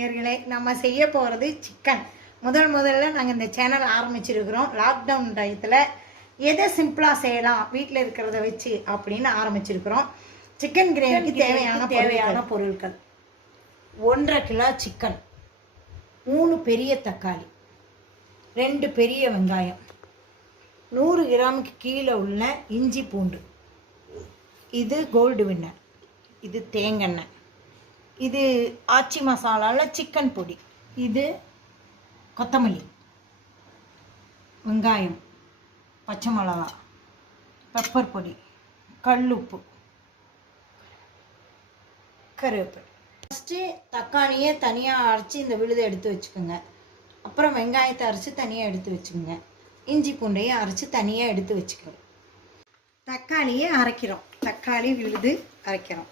நேயர்களே, நம்ம செய்ய போகிறது சிக்கன். முதல்ல நாங்கள் இந்த சேனல் ஆரம்பிச்சிருக்கிறோம். லாக்டவுன் டயத்தில் எதை சிம்பிளாக செய்யலாம் வீட்டில் இருக்கிறத வச்சு அப்படின்னு ஆரம்பிச்சிருக்கிறோம். சிக்கன் கிரேவிக்கு தேவையான பொருட்கள் 1.5 கிலோ சிக்கன், 3 பெரிய தக்காளி, 2 பெரிய வெங்காயம், 100 கிராமுக்கு கீழே உள்ள இஞ்சி பூண்டு, இது கோல்டு வின்னர், இது தேங்காய், இது ஆச்சி மசாலாவில் சிக்கன் பொடி, இது கொத்தமல்லி, வெங்காயம், பச்சை மிளகா, பெப்பர் பொடி, கல்லுப்பு, கருவேப்பிலை. ஃபஸ்ட்டு தக்காளியை தனியாக அரைச்சி இந்த விழுதை எடுத்து வச்சுக்கோங்க. அப்புறம் வெங்காயத்தை அரைச்சி தனியாக எடுத்து வச்சுக்கோங்க. இஞ்சி பூண்டையும் அரைச்சி தனியாக எடுத்து வச்சுக்கோங்க. தக்காளியை அரைக்கிறோம். தக்காளி விழுது அரைக்கிறோம்.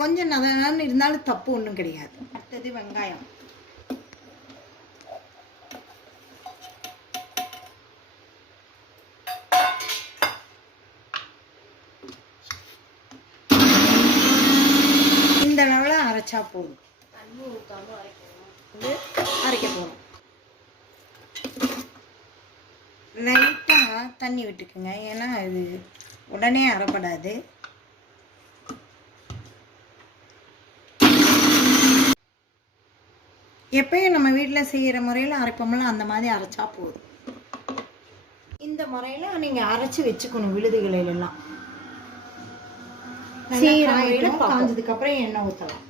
கொஞ்சம் நதனான்னு இருந்தாலும் தப்பு ஒன்றும் கிடையாது. அடுத்தது வெங்காயம். இந்த அளவில் அரைச்சா போதும். தண்ணி ஊற்றாமல் அரைக்க போகிறோம். லைட்டாக தண்ணி விட்டுக்குங்க, ஏன்னா இது உடனே அரைப்படாது. எப்பயும் நம்ம வீட்டில் செய்கிற முறையில் அரைப்போம்ல, அந்த மாதிரி அரைச்சா போதும். இந்த முறையில் நீங்கள் அரைச்சி வச்சுக்கணும். விழுதுகளெல்லாம் காஞ்சதுக்கப்புறம் எண்ணெய் ஊற்றலாம்.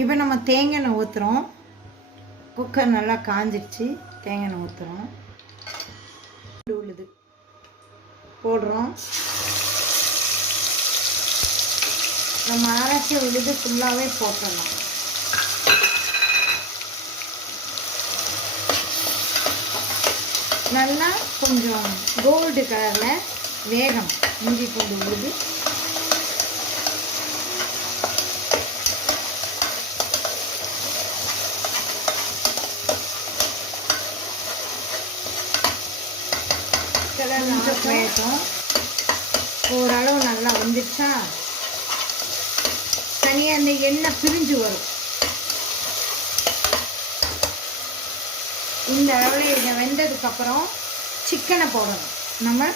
இப்போ நம்ம தேங்காய் எண்ணெய் ஊற்றுறோம். குக்கர் நல்லா காஞ்சிடுச்சு. தேங்காய் எண்ணெய் ஊற்றுறோம். உழுது போடுறோம். நம்ம அரைச்சி விழுது ஃபுல்லாகவே போட்டுடலாம். நல்லா கொஞ்சம் கோல்டு கலரில் வேகணும். இஞ்சி பூண்டு விழுது கொஞ்சம் வேகட்டும். ஓரளவு நல்லா வந்துச்சா தனியாக அந்த எண்ணெய் பிரிஞ்சு வரும். இந்த அளவில் இதை வெந்ததுக்கப்புறம் சிக்கனை போடணும். நம்ம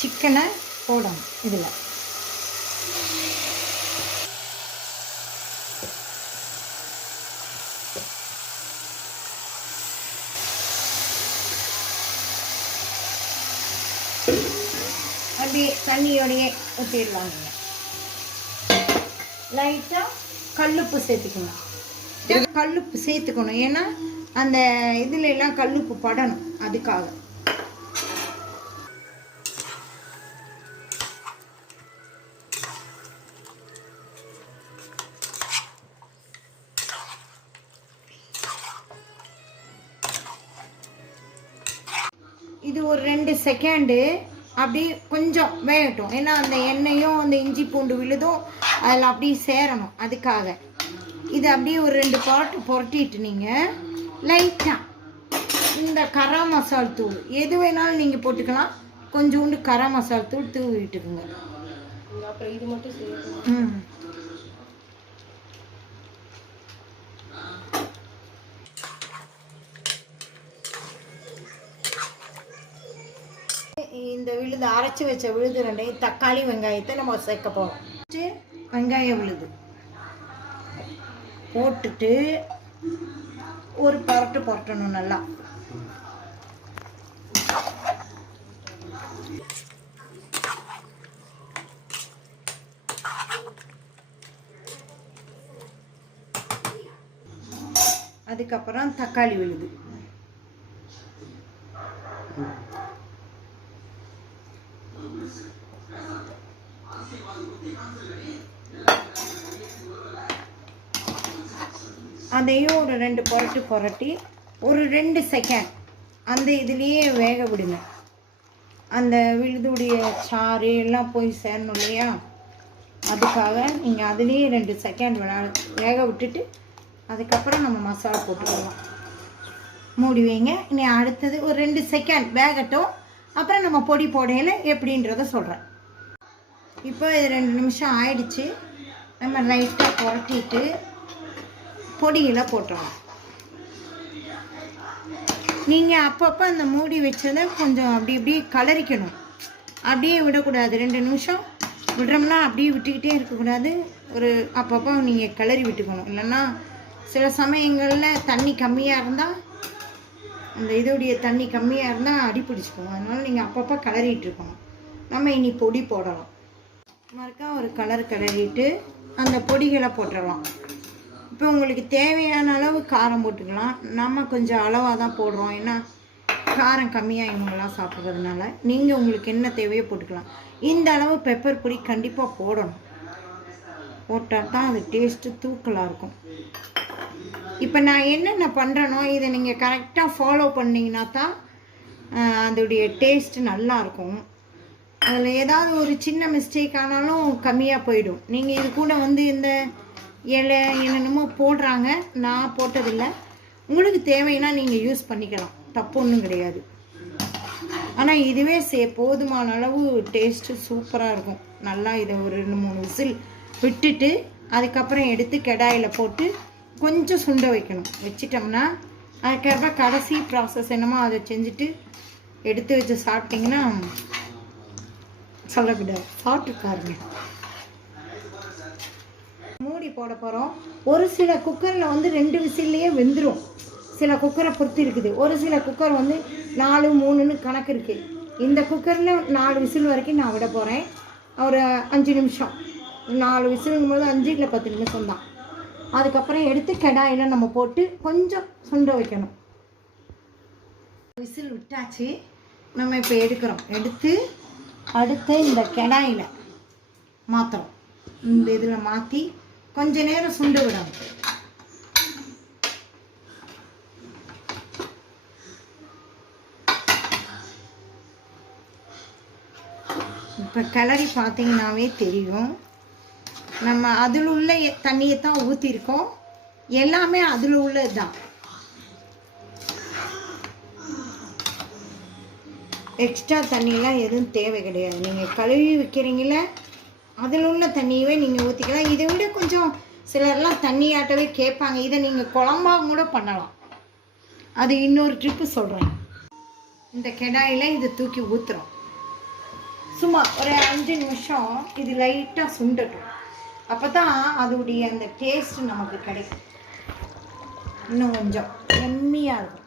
சிக்கனை போடணும். இதில் அப்படியே தண்ணியோடையே ஊற்றிடலாம். லைட்டாக கல்லுப்பு சேர்த்துக்கணும். கல்லுப்பு சேர்த்துக்கணும், ஏன்னா அந்த இதுல எல்லாம் கல்லுப்பு படணும். அதுக்காக இது ஒரு 2 செகண்டு அப்படி கொஞ்சம் வேகட்டும். ஏன்னா அந்த எண்ணெயும் அந்த இஞ்சி பூண்டு விழுதும் அதில் அப்படியே சேரணும். அதுக்காக இது அப்படியே ஒரு 2 பாட்டு புரட்டிட்டு நீங்கள் லைட்டாக இந்த கரம் மசால் தூள் எது வேணாலும் நீங்கள் போட்டுக்கலாம். கொஞ்சோண்டு கரம் மசால் தூள் தூவி விட்டுக்குங்க. அப்புறம் இது மட்டும் செய்யணும். இந்த விழுது அரைச்சி வச்ச விழுது 2 தக்காளி வெங்காயத்தை நம்ம சேர்க்க போகிறோம். வெங்காய விழுது போட்டுட்டு ஒரு புரட்டணும் நல்லா. அதுக்கப்புறம் தக்காளி விழுது, அதையும் ஒரு 2 புரட்டி ஒரு 2 செகண்ட் அந்த இதுலேயே வேக விடுங்க. அந்த விழுதுடைய சாறு எல்லாம் போய் சேரணும் இல்லையா, அதுக்காக நீங்கள் அதுலேயே 2 செகண்ட் வேக விட்டுட்டு அதுக்கப்புறம் நம்ம மசாலா போட்டுக்கலாம். மூடி வைங்க. இனி அடுத்தது ஒரு 2 செகண்ட் வேகட்டும். அப்புறம் நம்ம பொடி போடையில் எப்படின்றத சொல்கிறேன். இப்போ இது 2 நிமிஷம் ஆயிடுச்சு. நம்ம லைட்டாக புரட்டிட்டு பொடியில் போட்டுடலாம். நீங்கள் அப்பப்போ அந்த மூடி வச்சதை கொஞ்சம் அப்படி இப்படி கலரிக்கணும். அப்படியே விடக்கூடாது. 2 நிமிஷம் விடுறோம்னா அப்படியே விட்டுக்கிட்டே இருக்கக்கூடாது. ஒரு அப்பப்போ நீங்கள் கிளறி விட்டுக்கணும். இல்லைன்னா சில சமயங்களில் தண்ணி கம்மியாக இருந்தால் அந்த இதோடைய தண்ணி கம்மியாக இருந்தால் அடி பிடிச்சிக்கணும். அதனால் நீங்கள் அப்பப்போ கிளறிட்டுருக்கணும். நம்ம இனி பொடி போடலாம். மறுக்கா ஒரு கிளறிட்டு அந்த பொடிகளை போட்டுடலாம். இப்போ உங்களுக்கு தேவையான அளவு காரம் போட்டுக்கலாம். நம்ம கொஞ்சம் அளவாக தான் போடுறோம். ஏன்னா காரம் கம்மியாக இவங்களாம் சாப்பிட்றதுனால நீங்கள் உங்களுக்கு என்ன தேவையோ போட்டுக்கலாம். இந்த அளவு பெப்பர் பொடி கண்டிப்பாக போடணும். போட்டால் தான் அது டேஸ்ட்டு தூக்கலாக இருக்கும். இப்போ நான் என்னென்ன பண்ணுறேனோ இதை நீங்கள் கரெக்டாக ஃபாலோ பண்ணிங்கன்னா தான் அதோடைய டேஸ்ட்டு நல்லாயிருக்கும். அதில் ஏதாவது ஒரு சின்ன மிஸ்டேக் ஆனாலும் கம்மியாக போயிடும். நீங்கள் இது கூட இந்த இலை என்னென்னமோ போடுறாங்க. நான் போட்டதில்லை. உங்களுக்கு தேவைன்னா நீங்கள் யூஸ் பண்ணிக்கலாம். தப்பு ஒன்றும் கிடையாது. ஆனால் இதுவே போதுமான அளவு டேஸ்ட்டு சூப்பராக இருக்கும். நல்லா இதை ஒரு 2-3 விசில் விட்டுட்டு அதுக்கப்புறம் எடுத்து கடாயில் போட்டு கொஞ்சம் சுண்ட வைக்கணும். வச்சிட்டோம்னா அதுக்கப்புறம் கடைசி ப்ராசஸ் என்னமோ அதை செஞ்சுட்டு எடுத்து வச்சு சாப்பிட்டிங்கன்னா சொல்லக்கூடாது. சாப்பிட்டு பாருங்க. மூடி போட போகிறோம். ஒரு சில குக்கரில் 2 விசில்லையே வெந்துடும். சில குக்கரை பொறுத்து இருக்குது. ஒரு சில குக்கர் 4, 3ன்னு கணக்கு இருக்குது. இந்த குக்கரில் 4 விசில் வரைக்கும் நான் விட போகிறேன். ஒரு 5 நிமிஷம். 4 விசிலுங்கும் போது 5 இல்லை 10 நிமிஷம் தான். அதுக்கப்புறம் எடுத்து கடாயில் நம்ம போட்டு கொஞ்சம் சுண்ட வைக்கணும். விசில் விட்டாச்சு. நம்ம இப்போ எடுக்கிறோம். எடுத்து அடுத்து இந்த கடாயில் மாற்றுறோம். இந்த இதில் மாற்றி கொஞ்ச நேரம் சுண்ட விடணும். இப்போ கிளறி பார்த்தீங்கன்னாவே தெரியும். நம்ம அதில் உள்ள தண்ணியை தான் ஊற்றிருக்கோம். எல்லாமே அதில் உள்ளது தான். எக்ஸ்ட்ரா தண்ணியெலாம் எதுவும் தேவை கிடையாது. நீங்கள் கழுவி வைக்கிறீங்கள அதில் உள்ள தண்ணியவே நீங்கள் ஊற்றிக்கலாம். இதை விட கொஞ்சம் சிலர்லாம் தண்ணியாட்டவே கேட்பாங்க. இதை நீங்கள் குழம்பாக கூட பண்ணலாம். அது இன்னொரு ட்ரிப்பு சொல்கிறேன். இந்த கடாயில் இதை தூக்கி ஊற்றுறோம். சும்மா ஒரு 5 நிமிஷம் இது லைட்டாக சுண்டட்டும். அப்போ தான் அதோடைய அந்த டேஸ்ட்டு நமக்கு கிடைக்கும். இன்னும் கொஞ்சம் எம்மியாக இருக்கும்.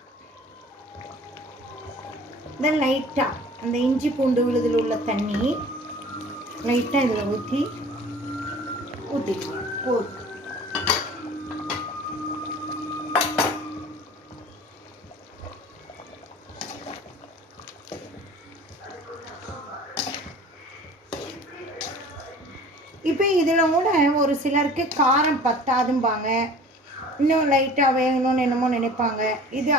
இந்த லைட்டாக அந்த இஞ்சி பூண்டு விழுதில் உள்ள தண்ணி லைட்டாக இதில் ஊற்றிக்கலாம். போதும். இப்போ இதில் கூட ஒரு சிலருக்கு காரம் பத்தாதும்பாங்க. இன்னும் லைட்டாக வேகணும்னு என்னமோ நினைப்பாங்க.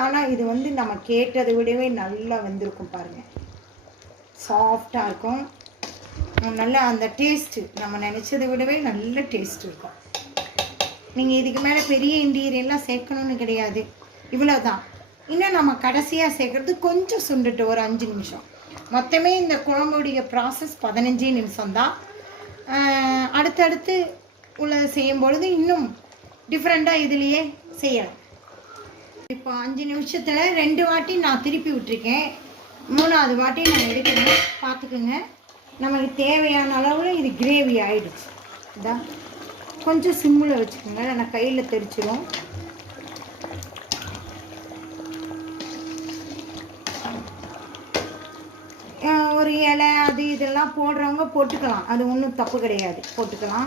ஆனால் இது நம்ம கேட்டதை விடவே நல்லா வெந்திருக்கும் பாருங்கள். சாஃப்டாக இருக்கும். நல்லா அந்த டேஸ்ட்டு நம்ம நினச்சதை விடவே நல்ல டேஸ்ட் இருக்கும். நீங்கள் இதுக்கு மேலே பெரிய இன்டீரியெல்லாம் சேர்க்கணும்னு கிடையாது. இவ்வளோ தான். இன்னும் நம்ம கடைசியாக சேர்க்குறது கொஞ்சம் சுண்டுட்டு ஒரு 5 நிமிஷம். மொத்தமே இந்த குழம்புடைய ப்ராசஸ் 15 நிமிஷம்தான். அடுத்தடுத்து உள்ளதை செய்யும்பொழுது இன்னும் டிஃப்ரெண்ட்டாக இதுலேயே செய்யலாம். இப்போ 5 நிமிஷத்தில் 2 வாட்டி நான் திருப்பி விட்டுருக்கேன். 3ஆவது வாட்டி நான் எடுக்கிறேன். பார்த்துக்குங்க. நமக்கு தேவையான அளவில் இது கிரேவி ஆகிடுச்சு. இதான் கொஞ்சம் சிம்மில் வச்சுக்கோங்க. நான் கையில் தெரிச்சிடும். ஒரு இலை அது இதெல்லாம் போடுறவங்க போட்டுக்கலாம். அது ஒன்றும் தப்பு கிடையாது. போட்டுக்கலாம்.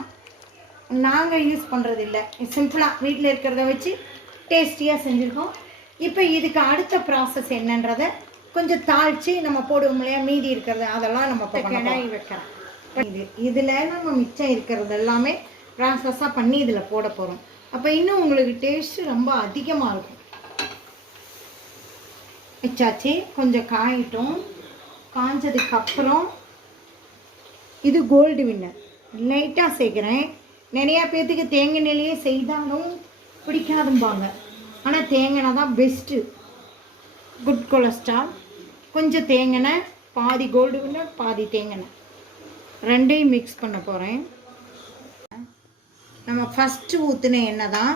நாங்கள் யூஸ் பண்ணுறது இல்லை. சிம்பிளாக வீட்டில் இருக்கிறத வச்சு டேஸ்டியாக செஞ்சுருக்கோம். இப்போ இதுக்கு அடுத்த ப்ராசஸ் என்னன்றதை கொஞ்சம் தாளித்து நம்ம போடுவோம் இல்லையா, மீதி இருக்கிறது அதெல்லாம் நம்ம கிணறி வைக்கிறோம். இதில் நம்ம மிச்சம் இருக்கிறது எல்லாமே ப்ராசஸாக பண்ணி இதில் போட போகிறோம். அப்போ இன்னும் உங்களுக்கு டேஸ்ட்டு ரொம்ப அதிகமாக இருக்கும். வச்சாச்சு. கொஞ்சம் காயிட்டும். காஞ்சதுக்கப்புறம் இது கோல்டு வின்னர். லைட்டாக சேர்க்குறேன். நிறையா பேர்த்துக்கு தேங்காய் எண்ணெயிலேயே செய்தாலும் பிடிக்காதும்பாங்க. ஆனால் தேங்காய் எண்ணெய் தான் பெஸ்ட்டு. Good cholesterol. கொஞ்சம் தேங்காய் எண்ணெய், பாதி கோல்டு வின்னர், பாதி தேங்காய் எண்ணெய், ரெண்டையும் மிக்ஸ் பண்ண போகிறேன். நம்ம ஃபஸ்ட்டு ஊற்றின எண்ணெய் தான்,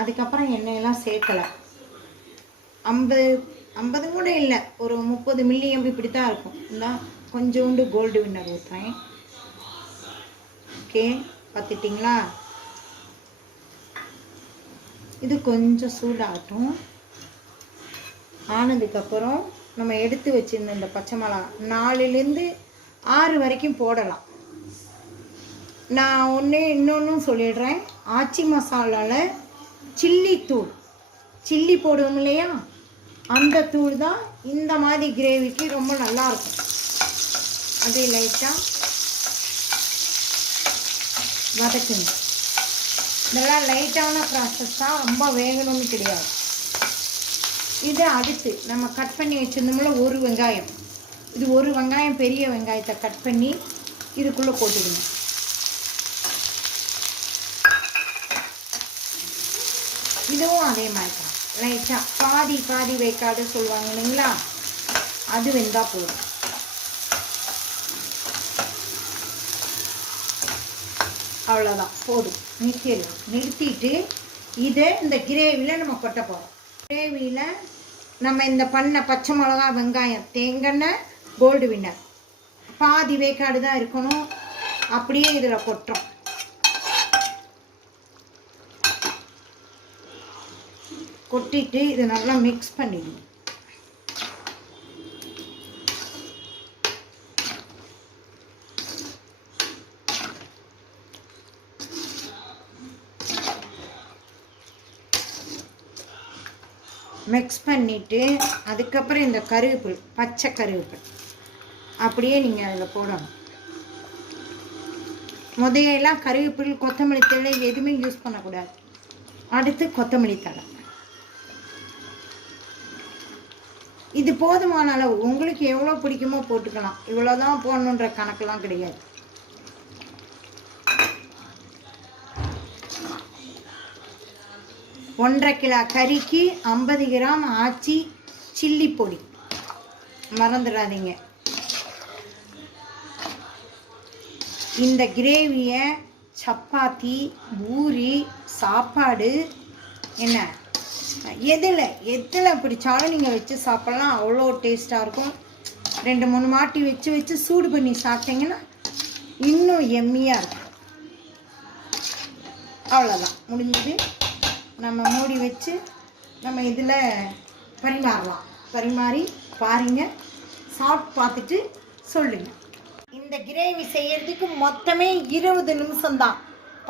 அதுக்கப்புறம் எண்ணெயெல்லாம் சேர்க்கலை. 50 கூட இல்லை, ஒரு 30 மில்லி இப்படி தான் இருக்கும். இந்த கொஞ்சோண்டு கோல்டு வின்னர் ஊற்றுறேன். ஓகே, பார்த்துட்டிங்களா? இது கொஞ்சம் சூடாகட்டும். ஆனதுக்கப்புறம் நம்ம எடுத்து வச்சுருந்த இந்த பச்சை மிளகா 4லேருந்து 6 வரைக்கும் போடலாம். நான் இன்னொன்றும் சொல்லிடுறேன். ஆச்சி மசாலாவில் சில்லி தூள், சில்லி போடுவோம் இல்லையா, அந்த தூள் தான் இந்த மாதிரி கிரேவிக்கு ரொம்ப நல்லாயிருக்கும். அதே லைட்டாக வதக்குங்க. இதெல்லாம் லைட்டான ப்ராசஸ் தான், ரொம்ப வேகணும்னு கிடையாது. இதை அடுத்து நம்ம கட் பண்ணி வச்சுருந்தோம்ல ஒரு வெங்காயம், இது ஒரு வெங்காயம், பெரிய வெங்காயத்தை கட் பண்ணி இதுக்குள்ளே போட்டுடுங்க. இதுவும் அதே மாதிரி தான், லைட்டாக பாதி வைக்காத சொல்லுவாங்க இல்லைங்களா, அது வெந்தால் போதும். அவ்வளோதான், போதும். நிறுத்திட்டு இதை இந்த கிரேவியில் நம்ம கொட்ட போகிறோம். கிரேவியில் நம்ம இந்த பண்ண பச்சை மிளகா, வெங்காயம், தேங்காய், கோல்டு வின்னர் பாதி வேக்காடு தான் இருக்கணும். அப்படியே இதில் கொட்டுறோம். கொட்டிட்டு இதை நல்லா மிக்ஸ் பண்ணிடுங்க. மிக்ஸ் பண்ணிவிட்டு அதுக்கப்புறம் இந்த கருவேப்பிலை, பச்சை கருவேப்பிலை அப்படியே நீங்கள் அதில் போடணும். முதலையெல்லாம் கருவேப்பிலை, கொத்தமல்லி தழை எதுவுமே யூஸ் பண்ணக்கூடாது. அடுத்து கொத்தமல்லி தழை. இது போதுமான அளவு, உங்களுக்கு எவ்வளோ பிடிக்குமோ போட்டுக்கலாம். இவ்வளோதான் போடணுன்ற கணக்கெல்லாம் கிடையாது. ஒன்றரை கிலோ கறிக்கு 50 கிராம் ஆச்சி சில்லி பொடி, மறந்துடாதீங்க. இந்த கிரேவியை சப்பாத்தி, பூரி, சாப்பாடு, என்ன எதில் பிடிச்சாலும் நீங்கள் வச்சு சாப்பிட்லாம். அவ்வளோ டேஸ்ட்டாக இருக்கும். 2-3 மாட்டி வச்சு சூடு பண்ணி சாப்பிட்டீங்கன்னா இன்னும் எம்மியாக இருக்கும். அவ்வளோதான், முடிஞ்சது. நம்ம மூடி வச்சு நம்ம இதில் பரிமாறலாம். பரிமாறி பாருங்கள், சாப்பிட்டு பார்த்துட்டு சொல்லுங்கள். இந்த கிரேவி செய்யறதுக்கு மொத்தமே 20 நிமிஷம்தான்.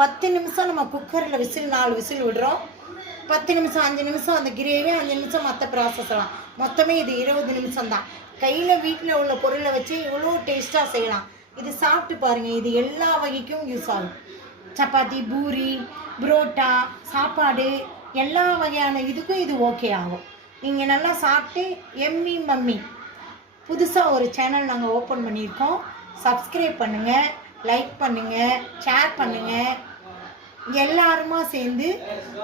10 நிமிஷம் நம்ம குக்கரில் விசில் 4 விசில் விடுறோம். 10 நிமிஷம் 5 நிமிஷம் அந்த கிரேவி, 5 நிமிஷம் மற்ற ப்ராசஸ்லாம். மொத்தமே இது 20 நிமிஷம் தான். கையில் வீட்டில் உள்ள பொருளை வச்சு இவ்வளோ டேஸ்ட்டாக செய்யலாம். இது சாப்பிட்டு பாருங்கள். இது எல்லா வகைக்கும் யூஸ் ஆகும். சப்பாத்தி, பூரி, புரோட்டா, சாப்பாடு, எல்லா வகையான இதுக்கும் இது ஓகே ஆகும். நீங்கள் நல்லா சாப்பிட்டு எம்மி மம்மி புதுசாக ஒரு சேனல் நாங்கள் ஓப்பன் பண்ணியிருக்கோம். சப்ஸ்கிரைப் பண்ணுங்கள், லைக் பண்ணுங்கள், ஷேர் பண்ணுங்கள். எல்லாருமா சேர்ந்து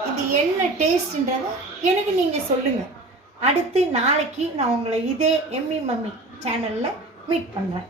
இது என்ன டேஸ்ட்டுன்றதை எனக்கு நீங்கள் சொல்லுங்கள். அடுத்து நாளைக்கு நான் உங்களை இதே எம்மி மம்மி சேனலில் மீட் பண்ணுறேன்.